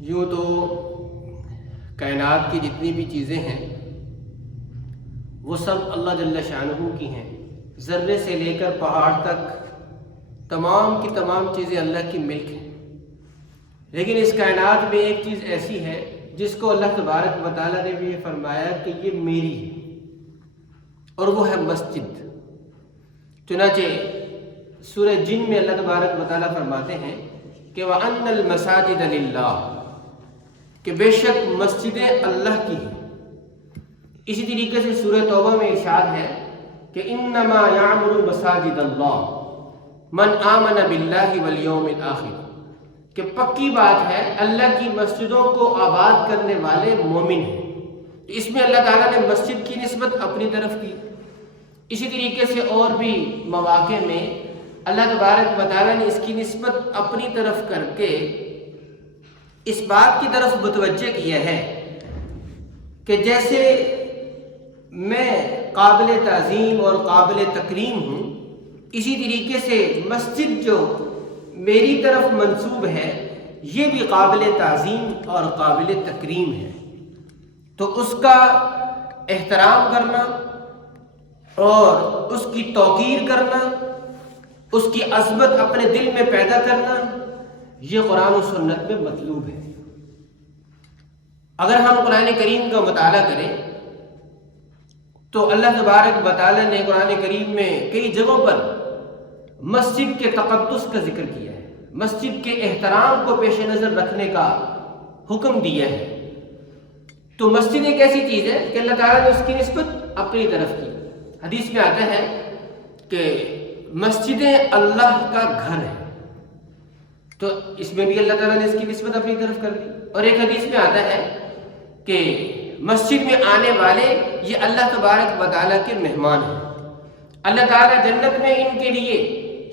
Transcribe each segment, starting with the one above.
یوں تو کائنات کی جتنی بھی چیزیں ہیں وہ سب اللہ جل شانہ کی ہیں. ذرے سے لے کر پہاڑ تک تمام کی تمام چیزیں اللہ کی ملک ہیں. لیکن اس کائنات میں ایک چیز ایسی ہے جس کو اللہ تبارک و تعالیٰ نے بھی یہ فرمایا کہ یہ میری ہے، اور وہ ہے مسجد. چنانچہ سورہ جن میں اللہ تبارک و تعالیٰ فرماتے ہیں کہ وَأَنَّ الْمَسَاجِدَ لِلَّهِ، کہ بے شک مسجدیں اللہ کی ہیں. اسی طریقے سے سورہ توبہ میں ارشاد ہے کہ انما یعمر مساجد اللہ من آمن باللہ والیوم الآخر، کہ پکی بات ہے اللہ کی مسجدوں کو آباد کرنے والے مومن ہیں. اس میں اللہ تعالیٰ نے مسجد کی نسبت اپنی طرف کی. اسی طریقے سے اور بھی مواقع میں اللہ تبارک و تعالیٰ نے اس کی نسبت اپنی طرف کر کے اس بات کی طرف متوجہ کیا ہے کہ جیسے میں قابل تعظیم اور قابل تکریم ہوں، اسی طریقے سے مسجد جو میری طرف منسوب ہے یہ بھی قابل تعظیم اور قابل تکریم ہے. تو اس کا احترام کرنا اور اس کی توقیر کرنا، اس کی عظمت اپنے دل میں پیدا کرنا، یہ قرآن و سنت میں مطلوب ہے. اگر ہم قرآن کریم کا مطالعہ کریں تو اللہ تبارک و تعالیٰ نے قرآن کریم میں کئی جگہوں پر مسجد کے تقدس کا ذکر کیا ہے، مسجد کے احترام کو پیش نظر رکھنے کا حکم دیا ہے. تو مسجد ایک ایسی چیز ہے کہ اللہ تعالیٰ نے اس کی نسبت اپنی طرف کی. حدیث میں آتا ہے کہ مسجدیں اللہ کا گھر ہے، تو اس میں بھی اللہ تعالیٰ نے اس کی نسبت اپنی طرف کر دی. اور ایک حدیث میں آتا ہے کہ مسجد میں آنے والے یہ اللہ تبارک و تعالیٰ کے مہمان ہیں. اللہ تعالیٰ جنت میں ان کے لیے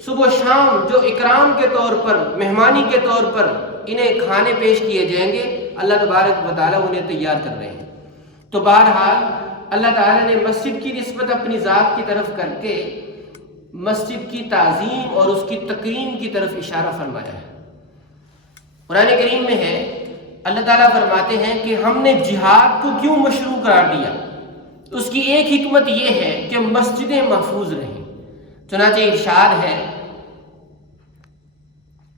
صبح و شام جو اکرام کے طور پر، مہمانی کے طور پر انہیں کھانے پیش کیے جائیں گے، اللہ تبارک و تعالیٰ انہیں تیار کر رہے ہیں. تو بہرحال اللہ تعالیٰ نے مسجد کی نسبت اپنی ذات کی طرف کر کے مسجد کی تعظیم اور اس کی تکریم کی طرف اشارہ فرمایا ہے. قرآن کریم میں ہے اللہ تعالیٰ فرماتے ہیں کہ ہم نے جہاد کو کیوں مشروع قرار دیا. اس کی ایک حکمت یہ ہے کہ مسجدیں محفوظ رہیں. چنانچہ ارشاد ہے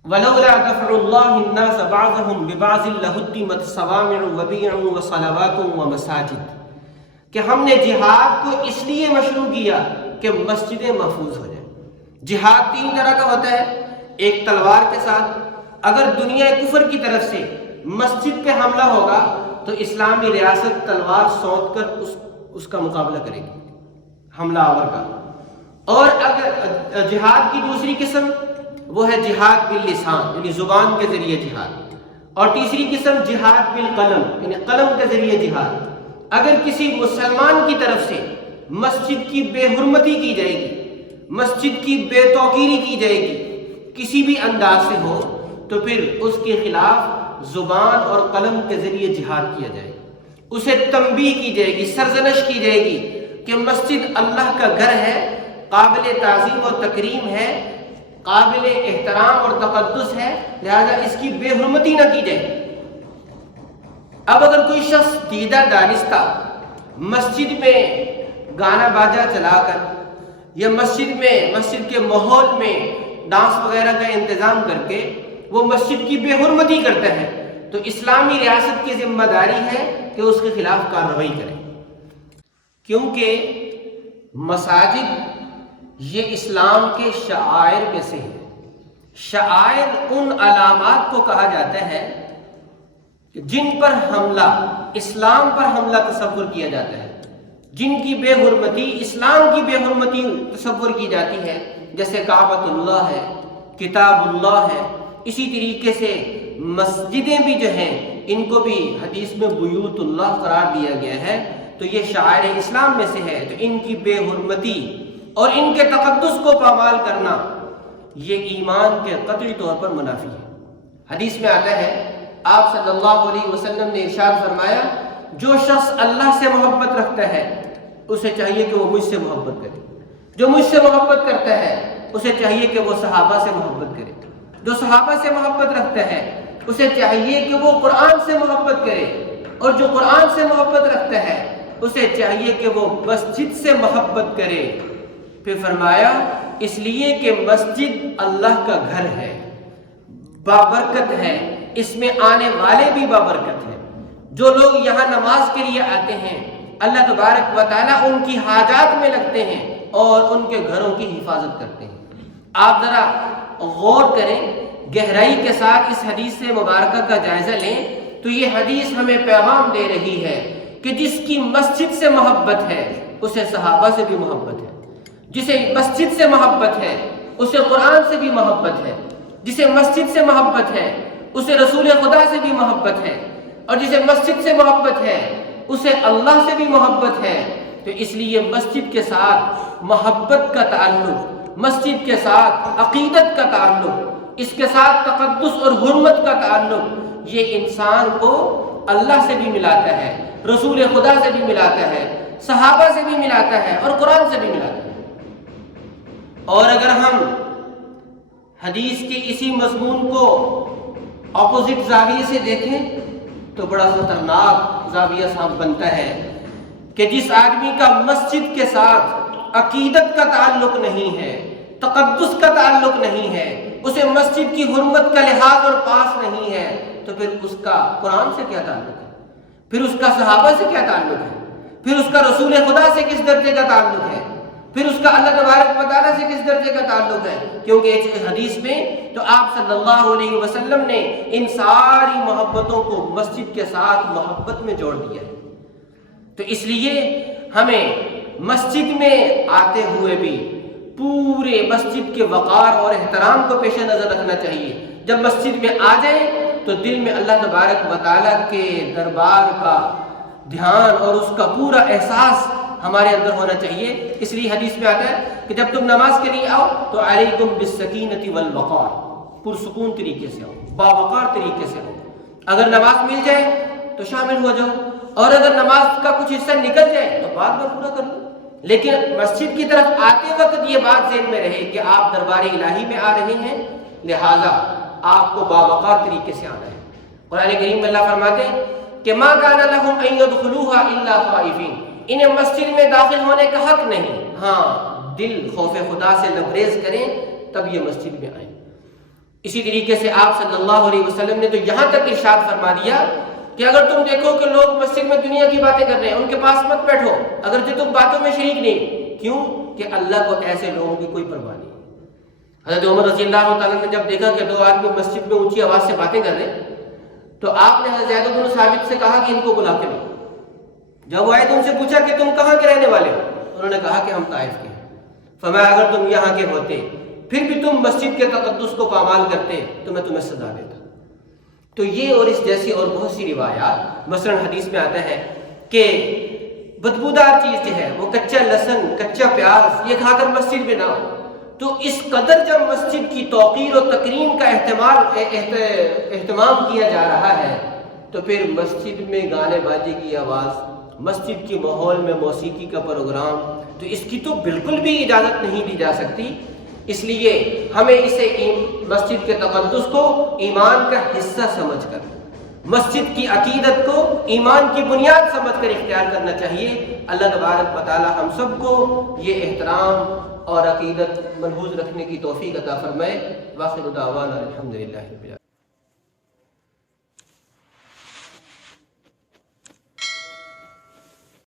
وَلَوْلَا دَفْعُ اللَّهِ النَّاسَ بَعْضَهُمْ بِبَعْضٍ لَهُدِّمَتْ صَوَامِعُ وَبِيعٌ وَصَلَوَاتٌ وَمَسَاجِدُ، کہ ہم نے جہاد کو اس لیے مشروع کیا کہ مسجدیں محفوظ ہو جائیں. جہاد تین طرح کا ہوتا ہے. ایک تلوار کے ساتھ، اگر دنیا کفر کی طرف سے مسجد پہ حملہ ہوگا تو اسلامی ریاست تلوار سونت کر اس کا مقابلہ کرے گی، حملہ آور کا. اور اگر جہاد کی دوسری قسم وہ ہے جہاد باللسان، یعنی زبان کے ذریعے جہاد. اور تیسری قسم جہاد بالقلم، یعنی قلم کے ذریعے جہاد. اگر کسی مسلمان کی طرف سے مسجد کی بے حرمتی کی جائے گی، مسجد کی بے توقیری کی جائے گی، کسی بھی انداز سے ہو، تو پھر اس کے خلاف زبان اور قلم کے ذریعے جہاد کیا جائے گا. اسے تنبیہ کی جائے گی، سرزنش کی جائے گی کہ مسجد اللہ کا گھر ہے، قابل تعظیم و تکریم ہے، قابل احترام اور تقدس ہے، لہذا اس کی بے حرمتی نہ کی جائے. اب اگر کوئی شخص دیدہ دانستہ مسجد میں گانا باجا چلا کر یا مسجد کے ماحول میں ڈانس وغیرہ کا انتظام کر کے وہ مسجد کی بے حرمتی کرتا ہے، تو اسلامی ریاست کی ذمہ داری ہے کہ اس کے خلاف کارروائی کرے. کیونکہ مساجد یہ اسلام کے شعائر میں سے ہے. شعائر ان علامات کو کہا جاتا ہے کہ جن پر حملہ، اسلام پر حملہ تصور کیا جاتا ہے، جن کی بے حرمتی، اسلام کی بے حرمتی تصور کی جاتی ہے، جیسے کعبۃ اللہ ہے، کتاب اللہ ہے. اسی طریقے سے مسجدیں بھی جو ہیں ان کو بھی حدیث میں بیوت اللہ قرار دیا گیا ہے. تو یہ شعائر اسلام میں سے ہے. تو ان کی بے حرمتی اور ان کے تقدس کو پامال کرنا یہ ایمان کے قطعی طور پر منافی ہے. حدیث میں آتا ہے آپ صلی اللہ علیہ وسلم نے ارشاد فرمایا جو شخص اللہ سے محبت رکھتا ہے اسے چاہیے کہ وہ مجھ سے محبت کرے. جو مجھ سے محبت کرتا ہے اسے چاہیے کہ وہ صحابہ سے محبت کرے. جو صحابہ سے محبت رکھتا ہے اسے چاہیے کہ وہ قرآن سے محبت کرے، اور جو قرآن سے محبت رکھتا ہے اسے چاہیے کہ وہ مسجد سے محبت کرے۔ پھر فرمایا اس لیے کہ مسجد اللہ کا گھر ہے، بابرکت ہے، اس میں آنے والے بھی بابرکت ہیں۔ جو لوگ یہاں نماز کے لیے آتے ہیں اللہ تبارک و تعالیٰ ان کی حاجات میں لگتے ہیں اور ان کے گھروں کی حفاظت کرتے ہیں۔ آپ ذرا غور کریں، گہرائی کے ساتھ اس حدیث سے مبارکہ کا جائزہ لیں تو یہ حدیث ہمیں پیغام دے رہی ہے کہ جس کی مسجد سے محبت ہے اسے صحابہ سے بھی محبت ہے، جسے مسجد سے محبت ہے اسے قرآن سے بھی محبت ہے، جسے مسجد سے محبت ہے اسے رسول خدا سے بھی محبت ہے، اور جسے مسجد سے محبت ہے اسے اللہ سے بھی محبت ہے۔ تو اس لیے مسجد کے ساتھ محبت کا تعلق، مسجد کے ساتھ عقیدت کا تعلق، اس کے ساتھ تقدس اور حرمت کا تعلق، یہ انسان کو اللہ سے بھی ملاتا ہے، رسول خدا سے بھی ملاتا ہے، صحابہ سے بھی ملاتا ہے اور قرآن سے بھی ملاتا ہے۔ اور اگر ہم حدیث کے اسی مضمون کو اپوزٹ زاویے سے دیکھیں تو بڑا خطرناک زاویہ صاحب بنتا ہے کہ جس آدمی کا مسجد کے ساتھ عقیدت کا تعلق نہیں ہے، تقدس کا تعلق نہیں ہے، اسے مسجد کی حرمت کا لحاظ اور پاس نہیں ہے، تو پھر اس کا قرآن سے کیا تعلق ہے؟ پھر اس کا صحابہ سے کیا تعلق ہے؟ پھر اس کا رسول خدا سے کس درجے کا تعلق ہے؟ پھر اس کا اللہ تبارک و تعالیٰ سے کس درجے کا تعلق ہے؟ کیونکہ اس حدیث میں تو آپ صلی اللہ علیہ وسلم نے ان ساری محبتوں کو مسجد کے ساتھ محبت میں جوڑ دیا ہے۔ تو اس لیے ہمیں مسجد میں آتے ہوئے بھی پورے مسجد کے وقار اور احترام کو پیش نظر رکھنا چاہیے۔ جب مسجد میں آ جائیں تو دل میں اللہ تبارک و تعالیٰ کے دربار کا دھیان اور اس کا پورا احساس ہمارے اندر ہونا چاہیے۔ اس لیے حدیث میں آتا ہے کہ جب تم نماز کے لیے آؤ تو علیکم بالسکینۃ والوقار، پرسکون طریقے سے آؤ، باوقار طریقے سے آؤ۔ اگر نماز مل جائے تو شامل ہو جاؤ، اور اگر نماز کا کچھ حصہ نکل جائے تو بعد میں پورا کر لو۔ لیکن مسجد کی طرف آتے وقت یہ بات ذہن میں رہے کہ آپ دربار الہی میں آ رہے ہیں، لہذا آپ کو باوقار طریقے سے آنا ہے۔ قرآن کریم میں اللہ فرماتے ہیں کہ ما کان لهم ان يدخلوها الا خائفین، انہیں مسجد میں داخل ہونے کا حق نہیں، ہاں دل خوف خدا سے لبریز کریں تب یہ مسجد میں آئیں۔ اسی طریقے سے آپ صلی اللہ علیہ وسلم نے تو یہاں تک ارشاد فرما دیا کہ اگر تم دیکھو کہ لوگ مسجد میں دنیا کی باتیں کر رہے ہیں ان کے پاس مت بیٹھو، اگرچہ تم باتوں میں شریک نہیں۔ کیوں؟ کہ اللہ کو ایسے لوگوں کی کوئی پرواہ نہیں۔ حضرت عمر رضی اللہ تعالیٰ نے جب دیکھا کہ دو آدمی مسجد میں اونچی آواز سے باتیں کر رہے ہیں تو آپ نے حضرت زید بن ثابت سے کہا کہ ان کو بلا کے لاؤ۔ جب وہ آئے تو ان سے پوچھا کہ تم کہاں کے رہنے والے ہو؟ انہوں نے کہا کہ ہم طائف کے ہیں۔ فرمایا اگر تم یہاں کے ہوتے پھر بھی تم مسجد کے تقدس کو پامال کرتے تو میں تمہیں سزا دیتا۔ تو یہ اور اس جیسی اور بہت سی روایات، مثلا حدیث میں آتا ہے کہ بدبودار چیز جو ہے وہ کچا لہسن، کچا پیاز یہ کھا کر مسجد میں نہ ہو۔ تو اس قدر جب مسجد کی توقیر و تکریم کا اہتمام کیا جا رہا ہے تو پھر مسجد میں گانے باجے کی آواز، مسجد کے ماحول میں موسیقی کا پروگرام، تو اس کی تو بالکل بھی اجازت نہیں دی جا سکتی۔ اس لیے ہمیں اسے مسجد کے تقدس کو ایمان کا حصہ سمجھ کر، مسجد کی عقیدت کو ایمان کی بنیاد سمجھ کر اختیار کرنا چاہیے۔ اللہ تبارک و تعالی ہم سب کو یہ احترام اور عقیدت ملحوظ رکھنے کی توفیق عطا فرمائے۔ واخر دعوانا الحمدللہ رب العالمین۔